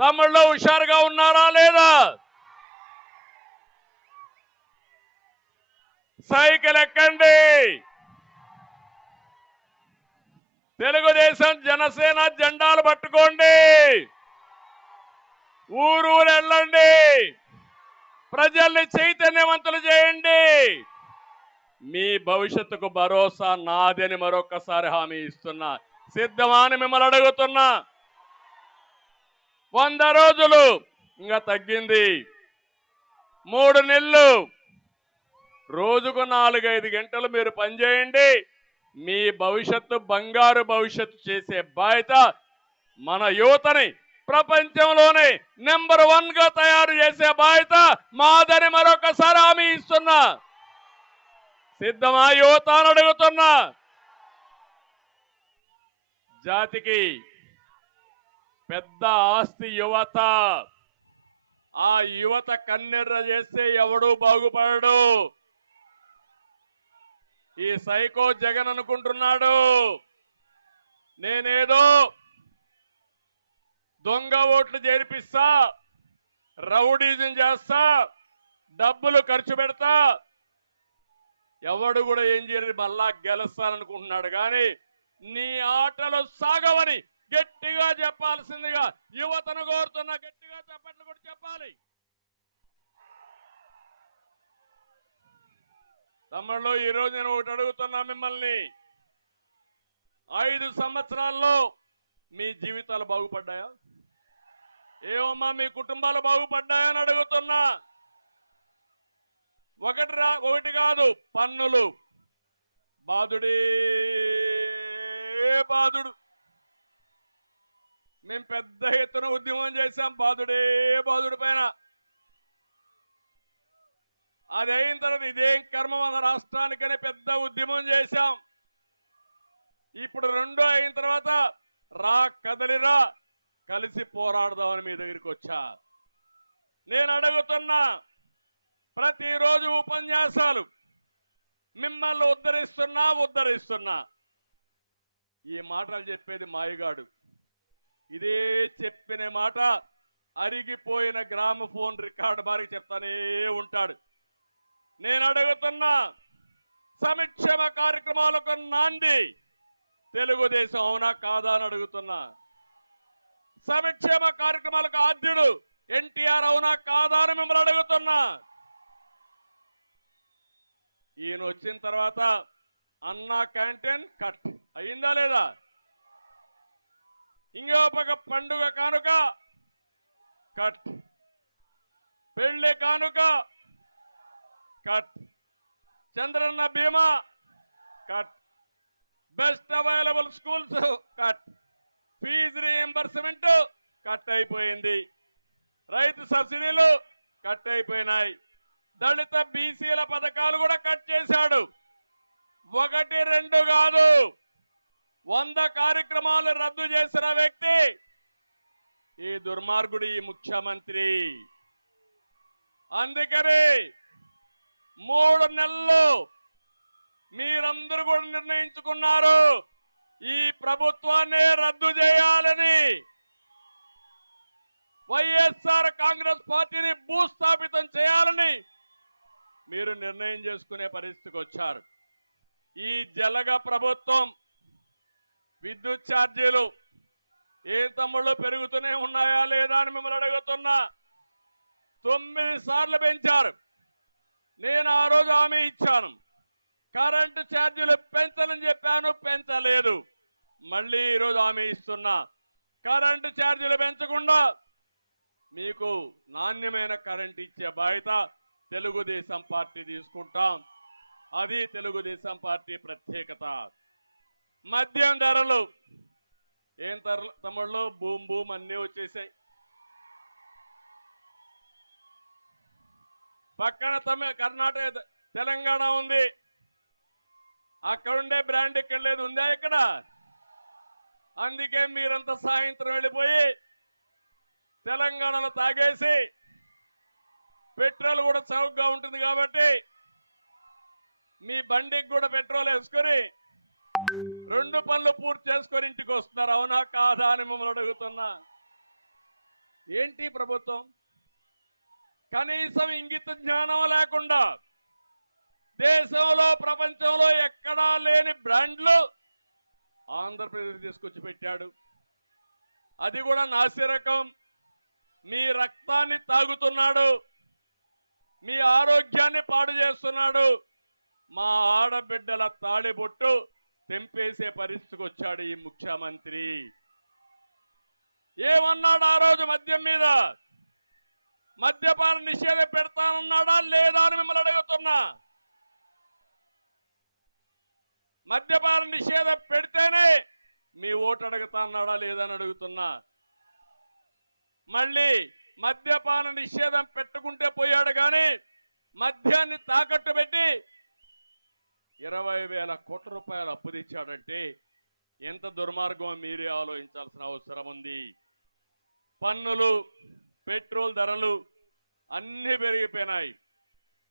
తమ్ముళ్ళు హుషారుగా ఉన్నారా లేదా? సైకిల్ ఎక్కండి. తెలుగుదేశం జనసేన జెండాలు పట్టుకోండి. ఊరు వెళ్ళండి. ప్రజల్ని చైతన్యవంతులు చేయండి. మీ భవిష్యత్తుకు భరోసా నాదని మరొకసారి హామీ ఇస్తున్నా. సిద్ధమా అని మిమ్మల్ని అడుగుతున్నా. 100 రోజులు ఇంకా తగ్గింది. 3 నెలలు. రోజుకు 4-5 గంటలు మీరు పనిచేయండి. మీ భవిష్యత్తు బంగారు భవిష్యత్తు చేసే బాధ్యత మన యువతని ప్రపంచంలోనే నెంబర్ 1 గా తయారు చేసే బాధ్యత మాదని మరొకసారి హామీ ఇస్తున్నా. సిద్ధమా యువత అని అడుగుతున్నా. ఆ యువత కన్నెర్ర చేస్తే ఎవడూ బాగుపడడు. ఈ సైకో జగన్ అనుకుంటున్నాడు నేనేదో దొంగ ఓట్లు చేర్పిస్తా, రౌడీజం చేస్తా, డబ్బులు ఖర్చు పెడతా, ఎవడు కూడా ఏం చేయరు, మళ్ళా గెలుస్తాననుకుంటున్నాడు. కానీ నీ ఆటలు సాగవని గట్టిగా చెప్పాల్సిందిగా యువతను కోరుతున్నా. గట్టిగా చెప్పట్లు కూడా చెప్పాలి. తమ్ముళ్ళు, ఈరోజు నేను ఒకటి అడుగుతున్నా మిమ్మల్ని. 5 సంవత్సరాల్లో మీ జీవితాలు బాగుపడ్డాయా? ఏమమ్మా మీ కుటుంబాలు బాగుపడ్డాయని అడుగుతున్నా. ఒకటి కాదు, పన్నులు బాదుడే బాదుడు. మేము పెద్ద ఎత్తున ఉద్యమం చేశాం బాదుడే బాదుడు పైన. అది అయిన తర్వాత ఇదేం కర్మ మన రాష్ట్రానికని పెద్ద ఉద్యమం చేశాం. ఇప్పుడు 2 అయిన తర్వాత రా కదలిరా కలిసి పోరాడదామని మీ దగ్గరికి వచ్చా. నేను అడుగుతున్నా, ప్రతిరోజు ఉపన్యాసాలు మిమ్మల్ని ఉద్ధరిస్తున్నా. ఈ మాటలు చెప్పేది మాయగాడు. ఇదే చెప్పిన మాట అరిగిపోయిన గ్రామఫోన్ రికార్డు మారికి చెప్తానే ఉంటాడు. నేను అడుగుతున్నా, సంక్షేమ కార్యక్రమాలకు నాంది తెలుగుదేశం అవునా కాదా అని అడుగుతున్నా. సంక్షేమ కార్యక్రమాలకు ఆద్యుడు ఎన్టీఆర్ అవునా కాదా అని మిమ్మల్ని అడుగుతున్నా. ఈయన వచ్చిన తర్వాత అన్నా క్యాంటీన్ కట్ అయిందా లేదా? ఇంకో పక్క పండుగ కానుక కట్, పెళ్లి కానుక cut, Chandranna Bima cut, best available schools cut, fee reimbursement cut అయిపోయింది, రైతు సబ్సిడీలు కట్ అయిపోయినాయి, దళిత బీసీల పథకాలు కూడా కట్ చేశాడు. 1, 2 కాదు, 100 కార్యక్రమాలు రద్దు చేసిన వ్యక్తి ఈ దుర్మార్గుడు, ఈ ముఖ్యమంత్రి. అందుకని 3 నెలలు మీరందరూ కూడా నిర్ణయించుకున్నారు ఈ ప్రభుత్వాన్ని రద్దు చేయాలని. వైఎస్ఆర్ కాంగ్రెస్ పార్టీని భూస్థాపితం చేయాలని మీరు నిర్ణయం చేసుకునే పరిస్థితికి వచ్చారు. ఈ జలగ ప్రభుత్వం విద్యుత్ ఛార్జీలు ఏ తమ్ముళ్ళు పెరుగుతూనే ఉన్నాయా లేదా అని మిమ్మల్ని అడుగుతున్నా. 9 సార్లు పెంచారు. నేను ఆ రోజు హామీ ఇచ్చాను, కరెంటు ఛార్జీలు పెంచాలని చెప్పాను, పెంచలేదు. మళ్ళీ ఈరోజు హామీ ఇస్తున్నా, కరెంటు ఛార్జీలు పెంచకుండా మీకు నాణ్యమైన కరెంటు ఇచ్చే బాధ్యత తెలుగుదేశం పార్టీ తీసుకుంటాం. అది తెలుగుదేశం పార్టీ ప్రత్యేకత. మద్యం ధరలు ఏం తమ్ముళ్ళు, భూమ్ అన్నీ వచ్చేసాయి. పక్కన కర్ణాటక తెలంగాణ ఉంది, అక్కడుండే బ్రాండ్ ఇక్కడ లేదు, ఉందా ఇక్కడ? అందుకే మీరంతా సాయంత్రం వెళ్ళిపోయి తెలంగాణలో తాగేసి, పెట్రోల్ కూడా చౌకగా ఉంటుంది కాబట్టి మీ బండికి కూడా పెట్రోల్ వేసుకొని 2 పనులు పూర్తి చేసుకొని ఇంటికి వస్తున్నారు. అవునా కాదా అని మిమ్మల్ని అడుగుతున్నా. ఏంటి ప్రభుత్వం? కనీసం ఇంగిత జ్ఞానం లేకుండా దేశంలో ప్రపంచంలో ఎక్కడా లేని బ్రాండ్లు ఆంధ్రప్రదేశ్ తీసుకొచ్చి పెట్టాడు. అది కూడా నాసిరకం. మీ రక్తాన్ని తాగుతున్నాడు, మీ ఆరోగ్యాన్ని పాడు చేస్తున్నాడు. మా ఆడబిడ్డల తాళిబొట్టు తెంపేసే పరిస్థితికి వచ్చాడు ఈ ముఖ్యమంత్రి. ఏమన్నాడు ఆ రోజు మద్యం మీద? మద్యపాన నిషేధం పెడతానన్నాడా లేదా అని మిమ్మల్ని అడుగుతున్నా. మద్యపాన నిషేధం పెడితేనే మీ ఓటు అడుగుతా అన్నాడా లేదా అని అడుగుతున్నా. మళ్ళీ మద్యపాన నిషేధం పెట్టుకుంటే పోయాడు కానీ మద్యాన్ని తాకట్టు పెట్టి 20,000 కోట్ల రూపాయలు అప్పు తెచ్చాడంటే ఎంత దుర్మార్గం మీరే ఆలోచించాల్సిన అవసరం ఉంది. పన్నులు, పెట్రోల్ ధరలు అన్ని పెరిగిపోయినాయి.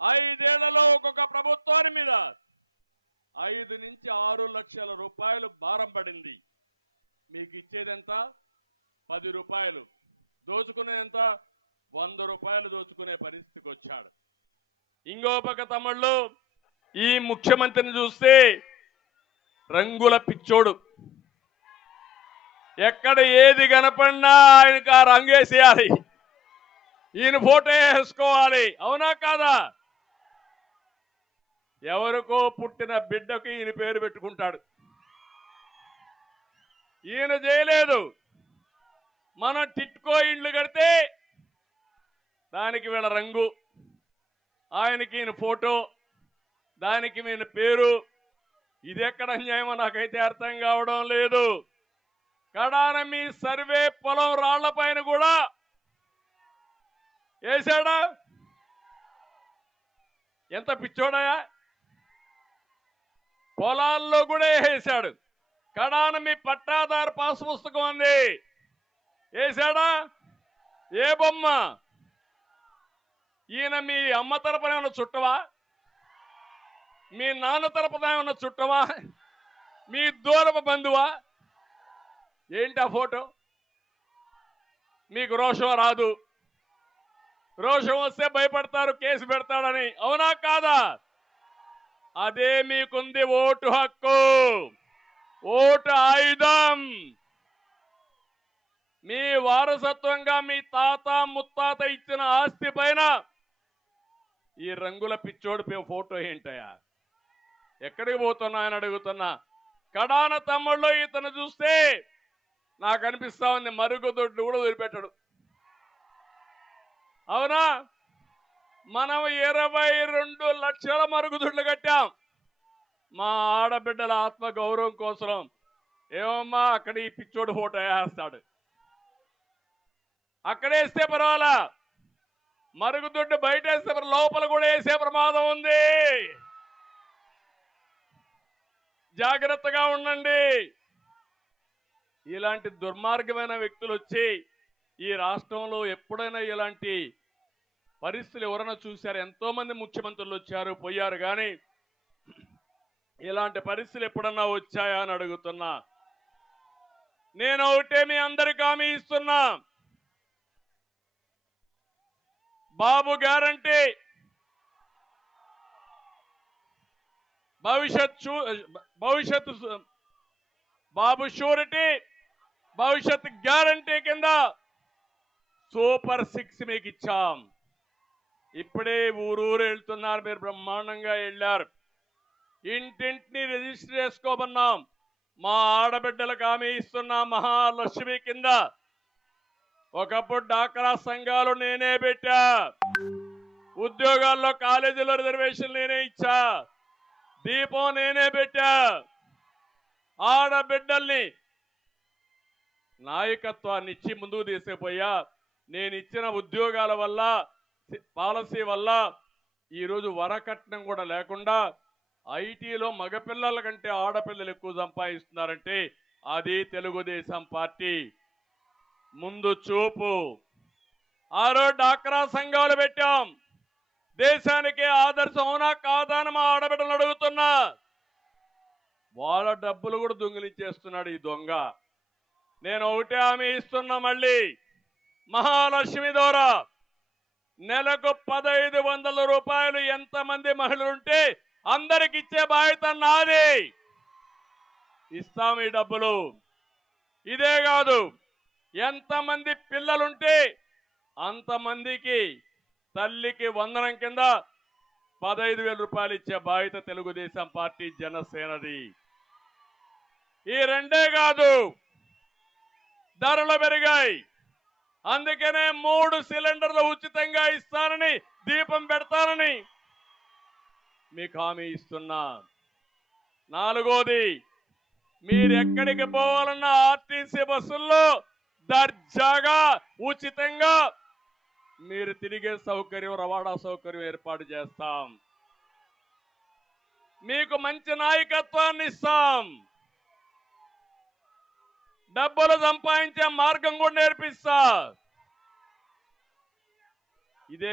5 ఏళ్లలో ఒక్కొక్క ప్రభుత్వాన్ని మీద 5 నుంచి 6 లక్షల రూపాయలు భారం పడింది. మీకు ఇచ్చేదెంత? 10 రూపాయలు. దోచుకునేంత 100 రూపాయలు దోచుకునే పరిస్థితికి వచ్చాడు. ఈ ముఖ్యమంత్రిని చూస్తే రంగుల పిచ్చోడు. ఎక్కడ ఏది కనపడినా ఆయనకు ఆ రంగేసేయాలి, ఈయన ఫోటో వేసుకోవాలి. అవునా కాదా? ఎవరికో పుట్టిన బిడ్డకు ఈయన పేరు పెట్టుకుంటాడు. ఈయన చేయలేదు. మనం టిట్కో ఇండ్లు కడితే దానికి వీళ్ళ రంగు, ఆయనకి ఈయన ఫోటో, దానికి ఈయన పేరు. ఇది ఎక్కడ అన్యాయమో నాకైతే అర్థం కావడం లేదు. కడాన మీ సర్వే పొలం రాళ్లపైన కూడా వేశాడా? ఎంత పిచ్చోడయా! పొలాల్లో కూడా వేసాడు. కడాన మీ పట్టాదారు పాస్ పుస్తకం ఉంది, వేశాడా? ఏ బొమ్మ? ఈయన మీ అమ్మ తరపున ఏమన్నా చుట్టవా? మీ నాన్న తరపున ఏమన్నా చుట్టవా? మీ దూరపు బంధువా? ఏంటి ఆ ఫోటో? మీకు రోషం రాదు. రోషం వస్తే భయపడతారు, కేసు పెడతాడని. అవునా కాదా? అదే మీకుంది ఓటు హక్కు, ఓటు ఆయుధం. మీ వారసత్వంగా మీ తాత ముత్తాత ఇచ్చిన ఆస్తి పైన ఈ రంగుల పిచ్చోడి ఫోటో ఏంటయా? ఎక్కడికి పోతున్నా అని అడుగుతున్నా. కడాన తమ్ముళ్ళు ఇతను చూస్తే నాకు అనిపిస్తా ఉంది మరుగుదొడ్లు కూడా వదిలిపెట్టాడు. అవునా? మనం 22 లక్షల మరుగుదొడ్లు కట్టాం మా ఆడబిడ్డల ఆత్మ గౌరవం కోసం. ఏమమ్మా అక్కడ ఈ పిచ్చోడు ఫోటో వేస్తాడు. అక్కడేస్తే పర్వాలా, మరుగుదొడ్డు బయట వేస్తే లోపల కూడా వేసే ప్రమాదం ఉంది. జాగ్రత్తగా ఉండండి. ఇలాంటి దుర్మార్గమైన వ్యక్తులు వచ్చి ఈ రాష్ట్రంలో ఎప్పుడైనా ఇలాంటి పరిస్థితులు ఎవరైనా చూశారు? ఎంతో మంది ముఖ్యమంత్రులు వచ్చారు పోయారు, కానీ ఇలాంటి పరిస్థితులు ఎప్పుడన్నా వచ్చాయా అని అడుగుతున్నా. నేను ఒకటే మీ అందరికీ హామీ ఇస్తున్నా, బాబు గ్యారంటీ, భవిష్యత్తు బాబు షూరిటీ, భవిష్యత్ గ్యారంటీ కింద సూపర్ 6 మీకు ఇచ్చాం. ఇప్పుడే ఊరూరు వెళ్తున్నారు, మీరు బ్రహ్మాండంగా వెళ్ళారు. ఇంటింటిని రిజిస్టర్ చేసుకోమన్నాం. మా ఆడబిడ్డలకు హామీ ఇస్తున్నా, మహాలక్ష్మి కింద. ఒకప్పుడు డాక్రా సంఘాలు నేనే పెట్టా, ఉద్యోగాల్లో కాలేజీలో రిజర్వేషన్ నేనే ఇచ్చా, దీపం నేనే పెట్టా. ఆడబిడ్డల్ని నాయకత్వాన్ని ఇచ్చి ముందుకు తీసుకుపోయా. నేను ఇచ్చిన ఉద్యోగాల వల్ల, పాలసీ వల్ల ఈరోజు వరకట్నం కూడా లేకుండా ఐటీలో మగపిల్లల కంటే ఆడపిల్లలు ఎక్కువ సంపాదిస్తున్నారంటే అది తెలుగుదేశం పార్టీ ముందు చూపు. ఆ రోజు డాక్రా సంఘాలు పెట్టాం, దేశానికి ఆదర్శం. అవునా కాదా అని మా ఆడబిడ్డలు అడుగుతున్నా. వాళ్ళ డబ్బులు కూడా దొంగిలించేస్తున్నాడు ఈ దొంగ. నేను ఒకటే హామీ ఇస్తున్నా, మళ్ళీ మహాలక్ష్మి ద్వారా నెలకు 1500 రూపాయలు ఎంతమంది మహిళలుంటే అందరికి ఇచ్చే బాధ్యత నాది. ఇస్తాం ఈ డబ్బులు. ఇదే కాదు, ఎంతమంది పిల్లలుంటే అంతమందికి తల్లికి వందనం కింద 15,000 రూపాయలు ఇచ్చే బాధ్యత తెలుగుదేశం పార్టీ జనసేనది. ఈ రెండే కాదు, ధరలు పెరిగాయి. అందుకనే 3 సిలిండర్లు ఉచితంగా ఇస్తానని, దీపం పెడతానని మీకు హామీ ఇస్తున్నా. నాలుగోది, మీరెక్కడికి పోవాలన్నా ఆర్టీసీ బస్సుల్లో దర్జాగా ఉచితంగా మీరు తిరిగే సౌకర్యం, రవాణా సౌకర్యం ఏర్పాటు చేస్తాం. మీకు మంచి నాయకత్వాన్ని ఇస్తాం. డబ్బులు సంపాదించే మార్గం కూడా నేర్పిస్తా. ఇదే